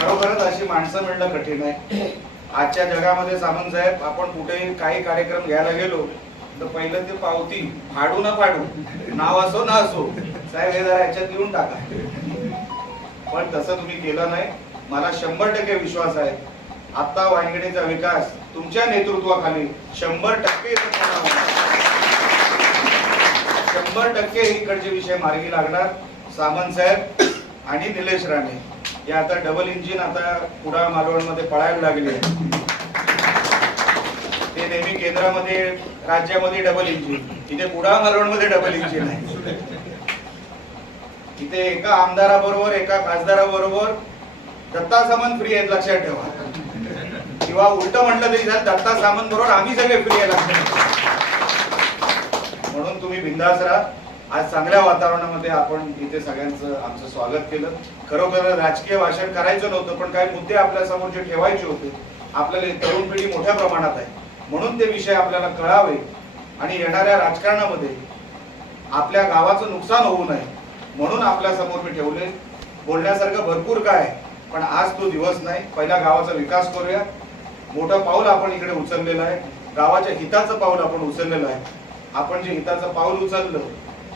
खरोखरच अशी माणसं मिळणं कठीण आहे. आजच्या जगामध्ये सामंत साहेब आपण कुठेही काही कार्यक्रम घ्यायला गेलो तर पहिलं ते पावती फाडू ना फाडू नाव असो ना असो साहेब हे जरा याच्यात लिहून टाका. पण तसं तुम्ही केलं नाही. मला शंभर टक्के विश्वास आहे. आता वांगणीचा विकास तुमच्या नेतृत्वाखाली शंभर टक्के शंभर टक्के इकडचे विषय मार्गी लागणार. सामंत साहेब आणि निलेश राणे. या आता डबल इंजिन आता कुडाळ मालवणमध्ये पळायला लागले. ते नेहमी केंद्रामध्ये राज्यामध्ये डबल इंजिन इथे कुडाळ मालवणमध्ये डबल इंजिन आहे. इथे एका आमदाराबरोबर एका खासदाराबरोबर दत्ता सामंत फ्री आहेत लक्षात ठेवा. किंवा उलट म्हटलं तरी दत्ता सामंत बरोबर आम्ही सगळे फ्री आहे लक्षात ठेवा. म्हणून तुम्ही बिंदास राहा. आज चांगल्या वातावरणामध्ये आपण इथे सगळ्यांचं आमचं स्वागत केलं. खरोखर राजकीय भाषण करायचं नव्हतं पण काही मुद्दे आपल्यासमोर जे ठेवायचे होते आपल्याला तरुण पिढी मोठ्या प्रमाणात आहे. म्हणून ते विषय आपल्याला कळावे आणि येणाऱ्या राजकारणामध्ये आपल्या गावाचं नुकसान होऊ नये म्हणून आपल्यासमोर मी ठेवले. बोलण्यासारखं भरपूर काय आहे. पण आज तो दिवस नाही. पहिला गावाचा विकास करूया. मोठं पाऊल आपण इकडे उचललेलं आहे. गावाच्या हिताचं पाऊल आपण उचललेलं आहे. आपण जे हिताचं पाऊल उचललं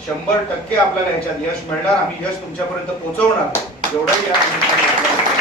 शंभर टक्के आपल्याला याच्यात यश मिळणार. आम्ही यश तुमच्यापर्यंत पोहोचवणार. एवढंही या